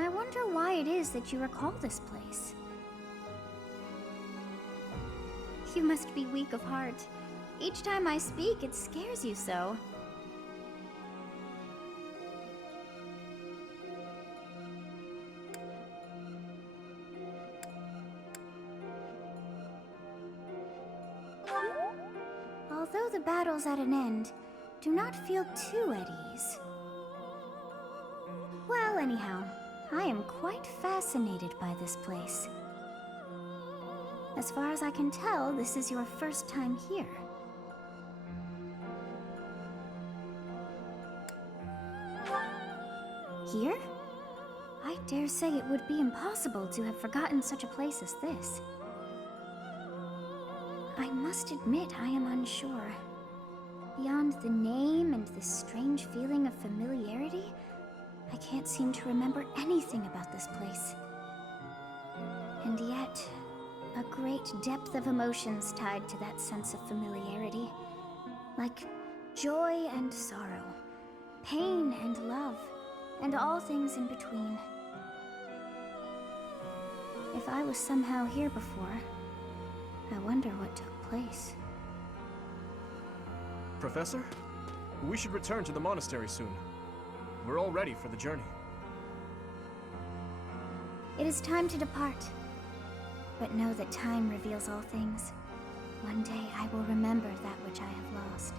I wonder why it is that you recall this place. You must be weak of heart. Each time I speak, it scares you so. Although the battle's at an end, do not feel too at ease. Well, anyhow, I am quite fascinated by this place. As far as I can tell, this is your first time here. Here? I dare say it would be impossible to have forgotten such a place as this. I must admit I am unsure. Beyond the name and the strange feeling of familiarity, I can't seem to remember anything about this place. And yet, a great depth of emotions tied to that sense of familiarity. Like joy and sorrow, pain and love, and all things in between. If I was somehow here before, I wonder what took place. Professor, we should return to the monastery soon. We're all ready for the journey. It is time to depart. But know that time reveals all things. One day I will remember that which I have lost.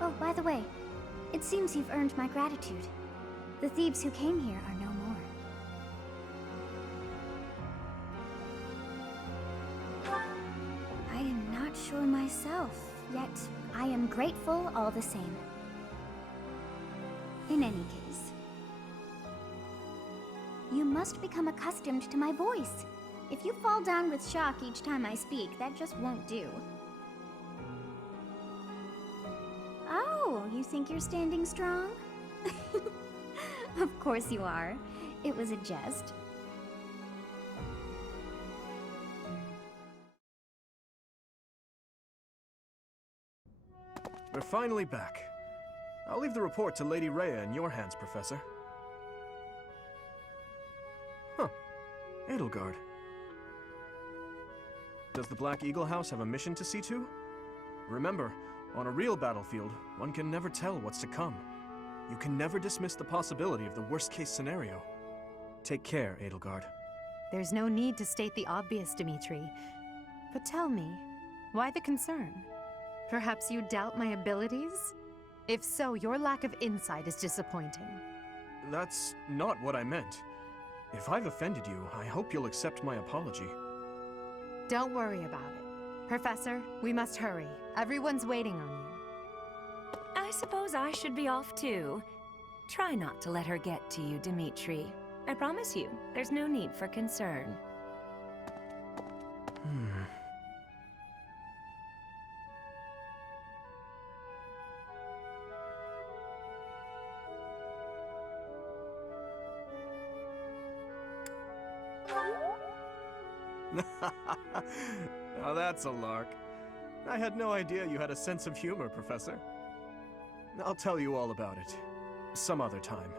Oh, by the way, it seems you've earned my gratitude. The thieves who came here are no more. I am not sure myself, yet I am grateful all the same. In any case, you must become accustomed to my voice. If you fall down with shock each time I speak, that just won't do. Oh, you think you're standing strong? Of course you are. It was a jest. We're finally back. I'll leave the report to Lady Rhea in your hands, Professor. Huh. Edelgard. Does the Black Eagle House have a mission to see to? Remember, on a real battlefield, one can never tell what's to come. You can never dismiss the possibility of the worst-case scenario. Take care, Edelgard. There's no need to state the obvious, Dimitri. But tell me, why the concern? Perhaps you doubt my abilities? If so, your lack of insight is disappointing. That's not what I meant. If I've offended you, I hope you'll accept my apology. Don't worry about it. Professor, we must hurry. Everyone's waiting on you. I suppose I should be off too. Try not to let her get to you, Dimitri. I promise you, there's no need for concern. Now that's a lark. I had no idea you had a sense of humor, Professor. I'll tell you all about it, some other time.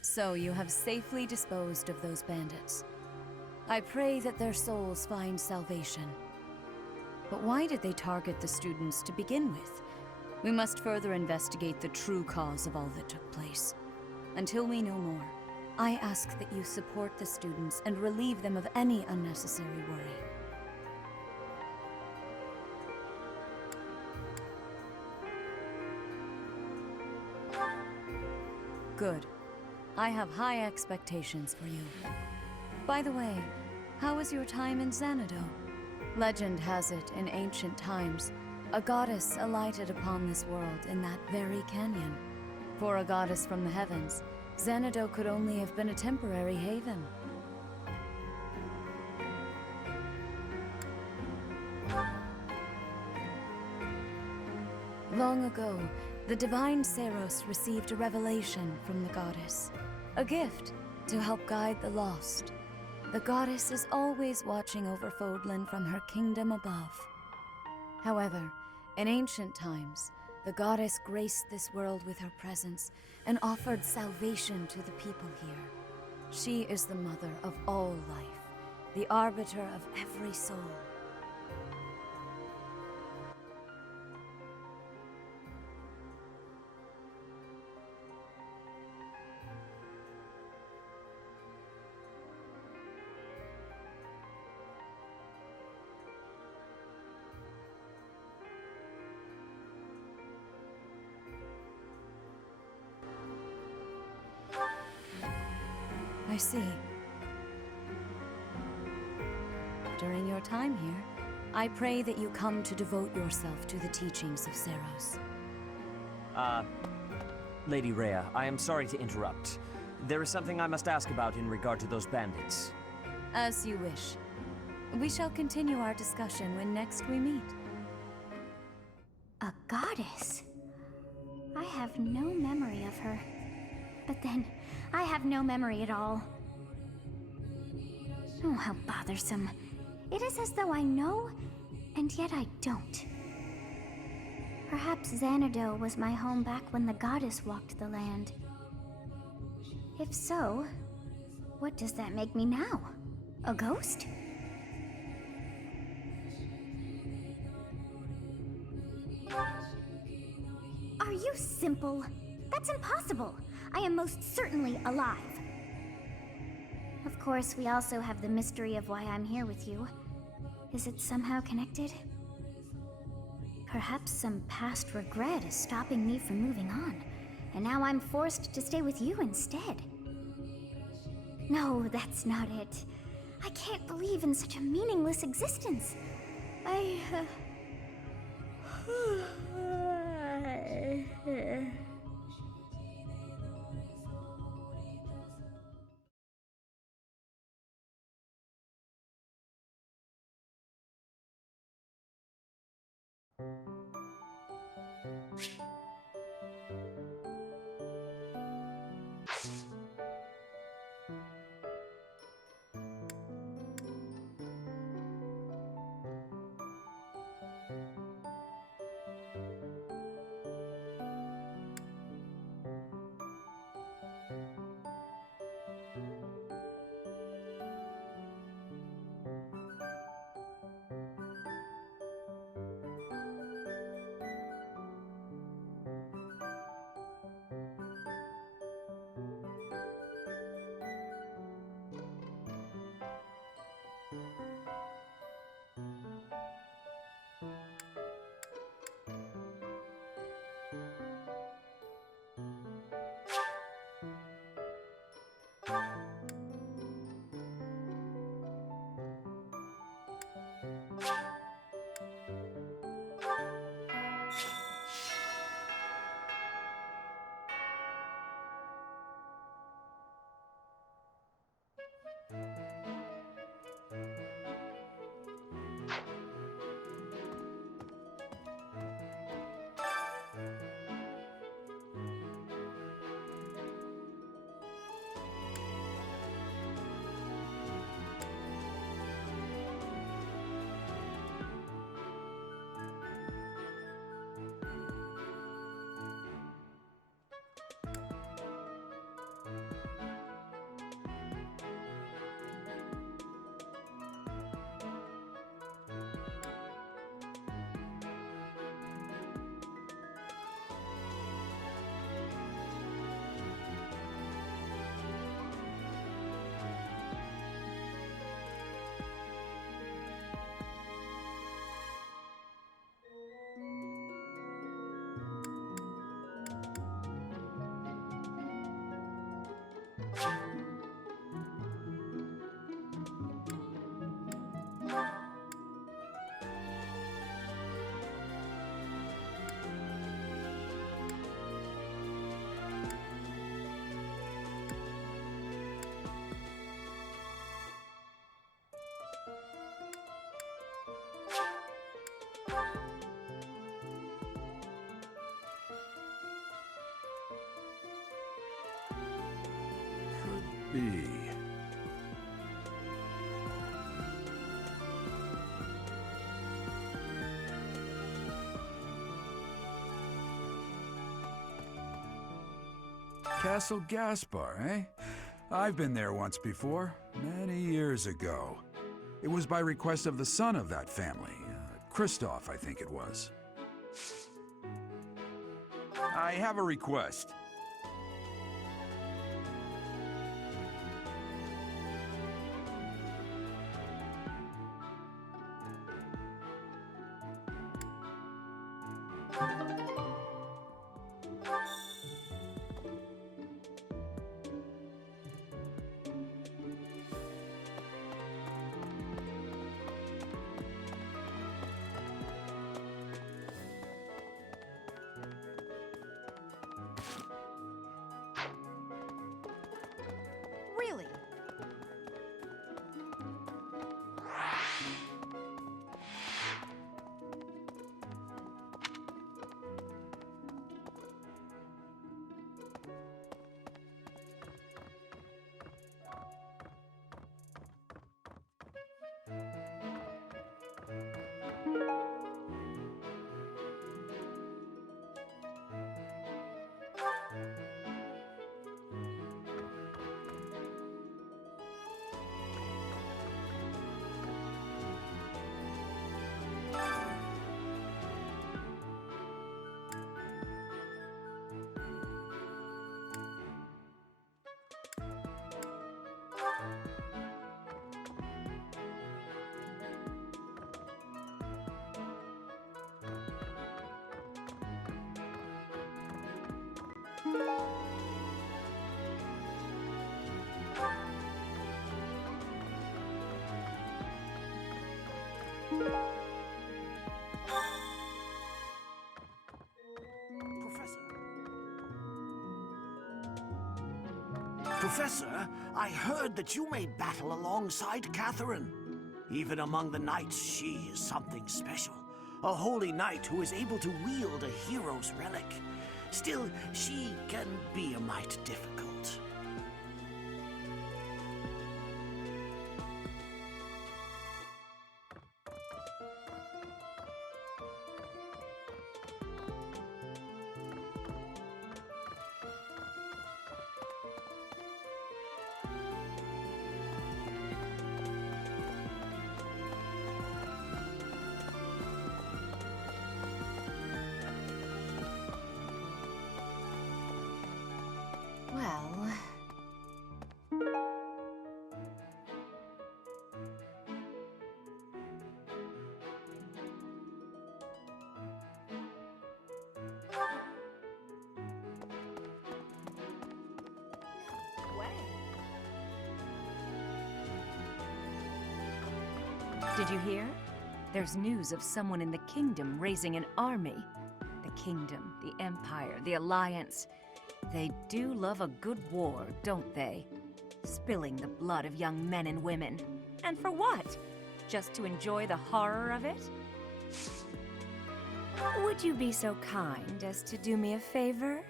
So you have safely disposed of those bandits. I pray that their souls find salvation. But why did they target the students to begin with? We must further investigate the true cause of all that took place. Until we know more, I ask that you support the students and relieve them of any unnecessary worry. Good. I have high expectations for you. By the way, how was your time in Xanadu? Legend has it, in ancient times, a goddess alighted upon this world in that very canyon. For a goddess from the heavens, Xanadu could only have been a temporary haven. Long ago, The divine Seros received a revelation from the goddess, a gift to help guide the lost. The goddess is always watching over Fodlan from her kingdom above. However, in ancient times, the goddess graced this world with her presence and offered salvation to the people here. She is the mother of all life, the arbiter of every soul. I see. During your time here, I pray that you come to devote yourself to the teachings of Seros. Lady Rhea, I am sorry to interrupt. There is something I must ask about in regard to those bandits. As you wish. We shall continue our discussion when next we meet. A goddess? I have no memory of her. But then, I have no memory at all. Oh, how bothersome. It is as though I know, and yet I don't. Perhaps Xanadu was my home back when the goddess walked the land. If so, what does that make me now? A ghost? Are you simple? That's impossible. I am most certainly alive. Of course, we also have the mystery of why I'm here with you. Is it somehow connected? Perhaps some past regret is stopping me from moving on, and now I'm forced to stay with you instead. No, that's not it. I can't believe in such a meaningless existence. E. Castle Gaspar, eh? I've been there once before, many years ago. It was by request of the son of that family, Christoph, I think it was. I have a request. Really? Professor, I heard that you made battle alongside Catherine. Even among the knights, she is something special. A holy knight who is able to wield a hero's relic. Still, she can be a mite difficult. Well... Did you hear? There's news of someone in the kingdom raising an army. The kingdom, the empire, the alliance. They do love a good war, don't they? Spilling the blood of young men and women. And for what? Just to enjoy the horror of it? Would you be so kind as to do me a favor?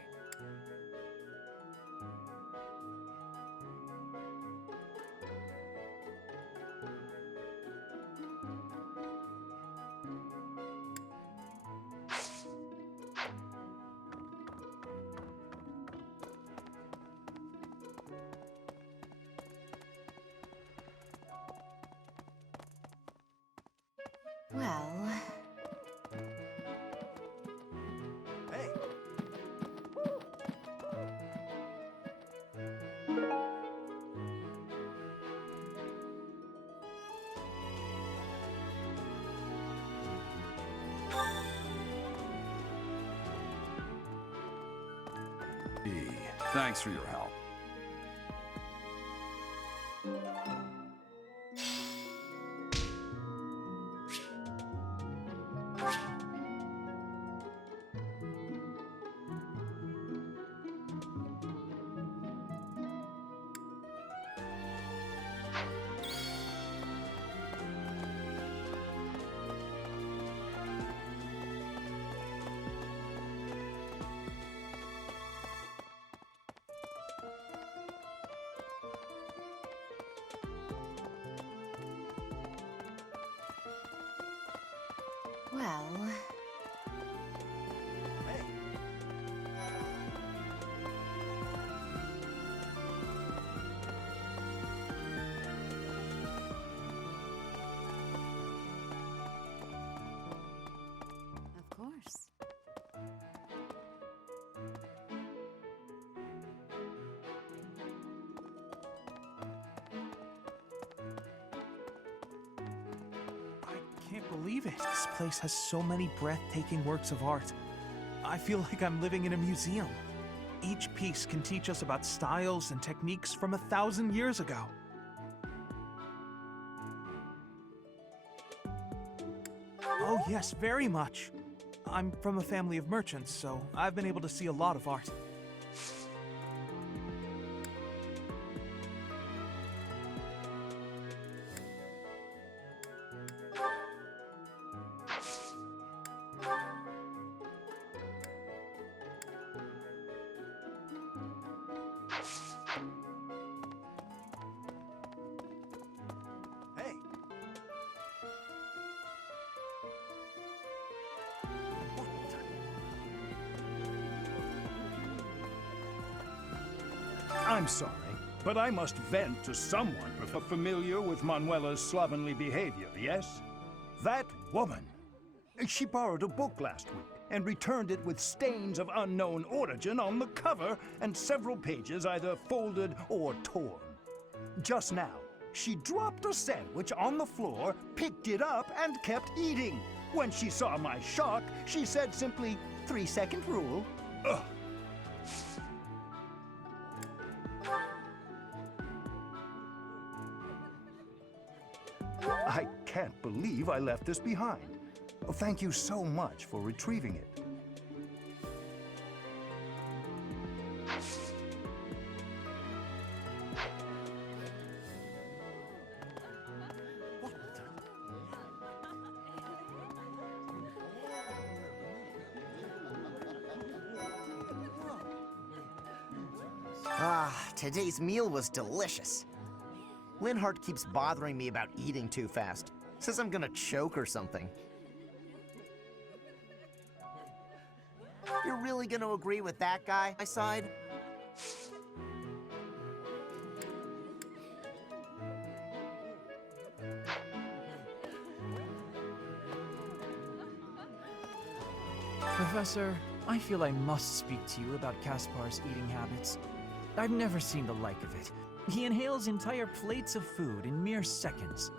Well... Hey! E. Thanks for your help. Well... Of course. I can't believe it. This place has so many breathtaking works of art. I feel like I'm living in a museum. Each piece can teach us about styles and techniques from 1,000 years ago. Oh yes, very much. I'm from a family of merchants, so I've been able to see a lot of art. Hey! I'm sorry, but I must vent to someone familiar with Manuela's slovenly behavior, yes? That woman! She borrowed a book last week and returned it with stains of unknown origin on the cover and several pages either folded or torn. Just now, she dropped a sandwich on the floor, picked it up, and kept eating. When she saw my shock, she said simply, 3-second rule. Ugh. I can't believe I left this behind. Thank you so much for retrieving it. Today's meal was delicious. Linhardt keeps bothering me about eating too fast. Says I'm gonna choke or something. You're really gonna agree with that guy? I sighed. Professor, I feel I must speak to you about Caspar's eating habits. I've never seen the like of it. He inhales entire plates of food in mere seconds.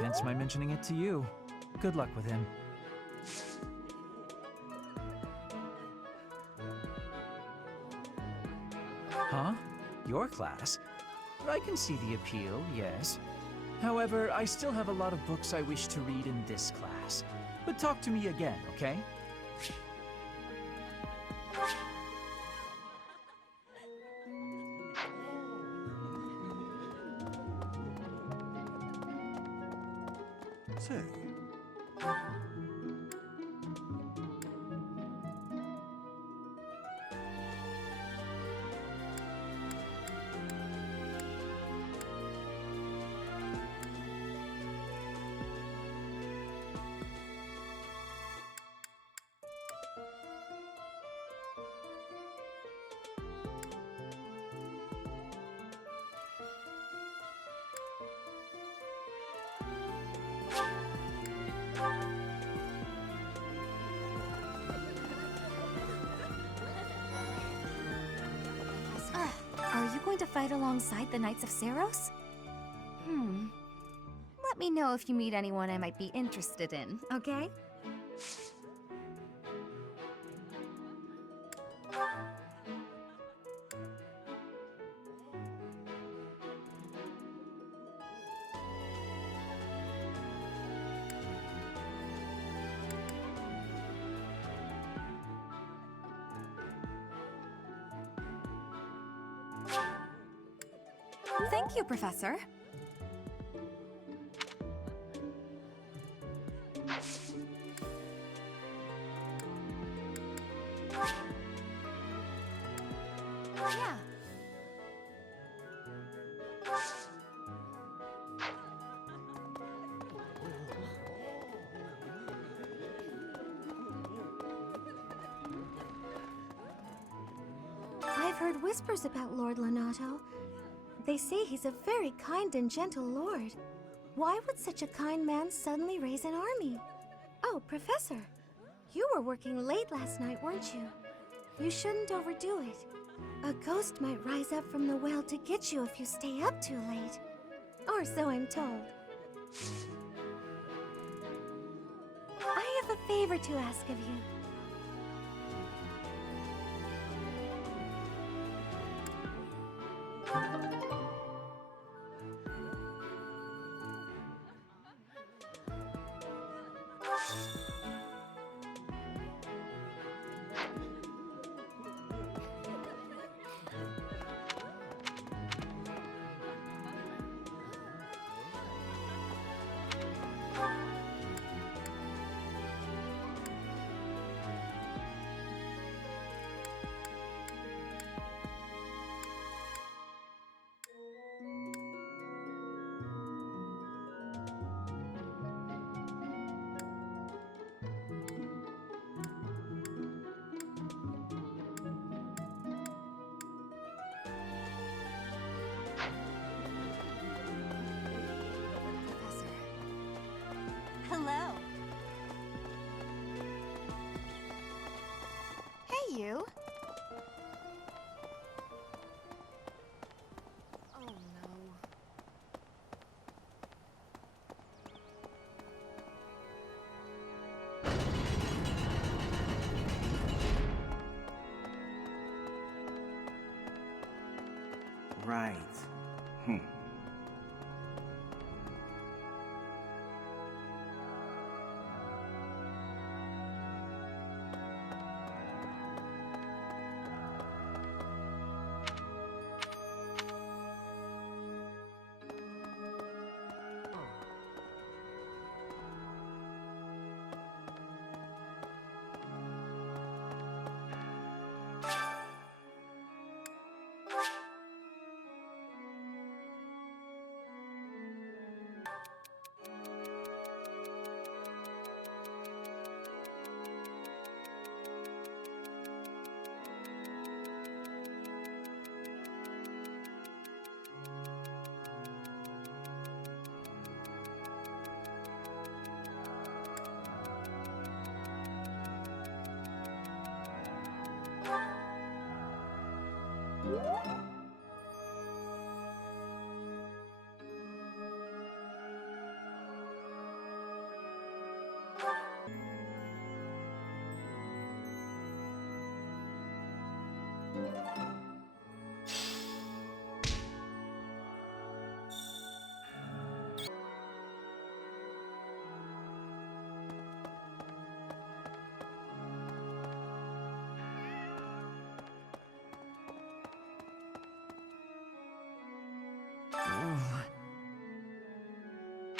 Hence my mentioning it to you. Good luck with him. Huh? Your class? I can see the appeal, yes. However, I still have a lot of books I wish to read in this class. But talk to me again, okay? Say. Are you going to fight alongside the Knights of Saros? Let me know if you meet anyone I might be interested in, okay? Thank you, Professor. Yeah. I've heard whispers about Lord Lonato. They say he's a very kind and gentle lord. Why would such a kind man suddenly raise an army? Oh, Professor, you were working late last night, weren't you? You shouldn't overdo it. A ghost might rise up from the well to get you if you stay up too late. Or so I'm told. I have a favor to ask of you. Hello. Hey, you. Oh, no. Right.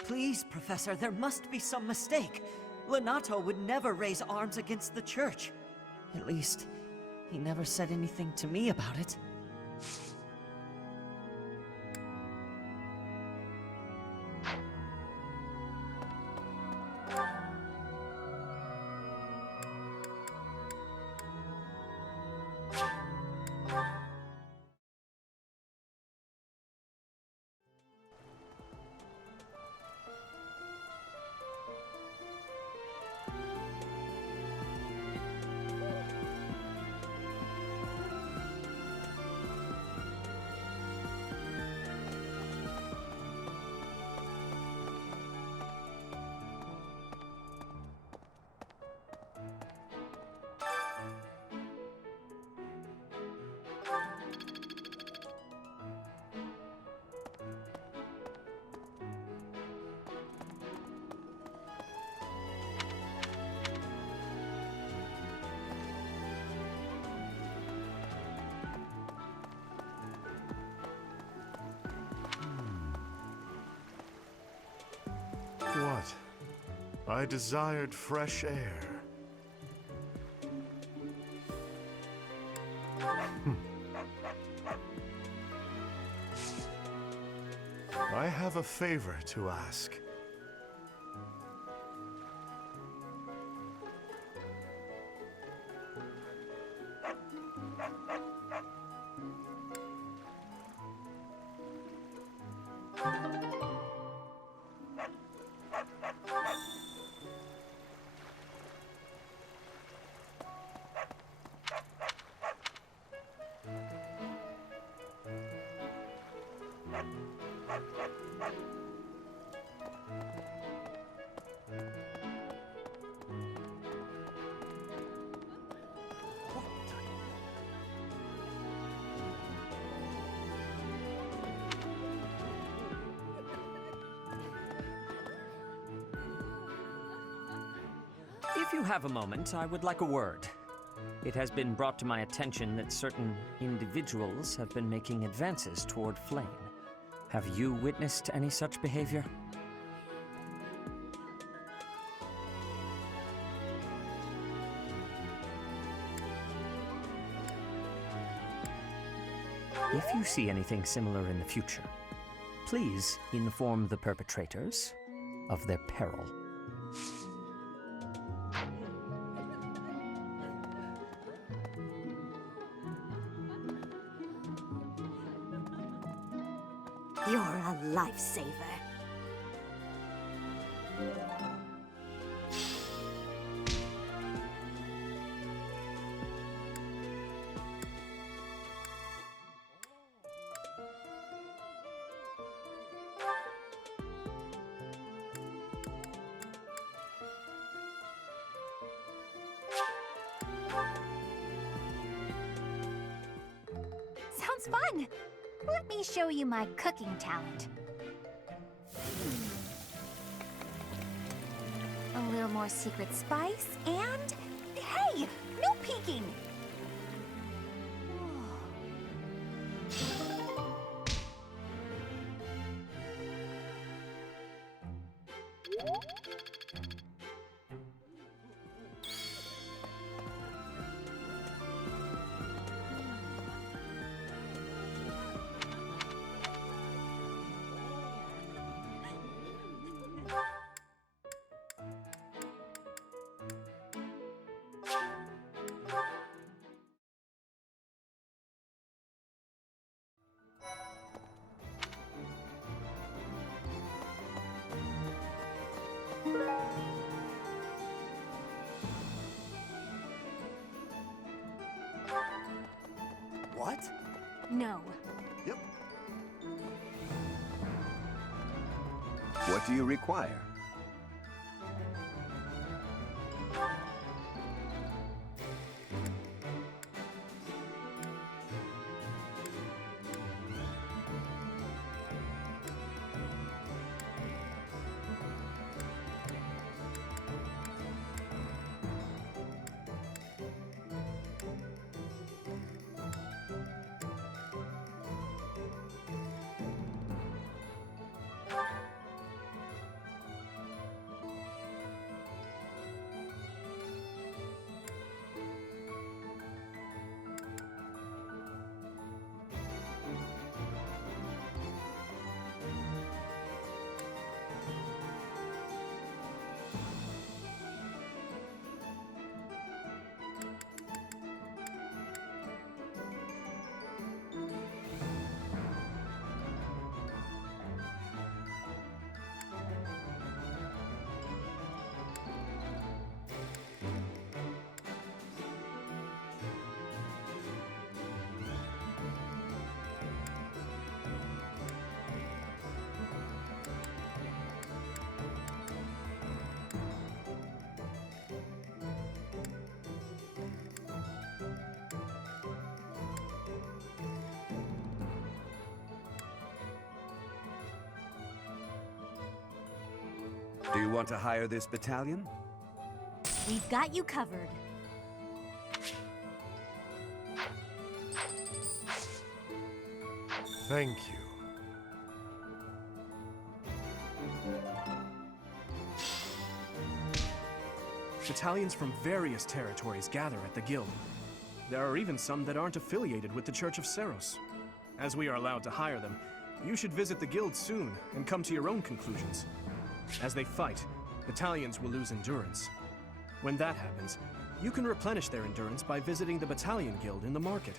Please, Professor, there must be some mistake. Lonato would never raise arms against the Church. At least, he never said anything to me about it. What? I desired fresh air. I have a favor to ask. If you have a moment, I would like a word. It has been brought to my attention that certain individuals have been making advances toward Flame. Have you witnessed any such behavior? If you see anything similar in the future, please inform the perpetrators of their peril. You're a lifesaver. Sounds fun! Let me show you my cooking talent. A little more secret spice, and... Hey! No peeking! What? No. Yep. What do you require? Do you want to hire this battalion? We've got you covered. Thank you. Battalions from various territories gather at the guild. There are even some that aren't affiliated with the Church of Seros. As we are allowed to hire them, you should visit the guild soon and come to your own conclusions. As they fight, battalions will lose endurance. When that happens, you can replenish their endurance by visiting the Battalion Guild in the market.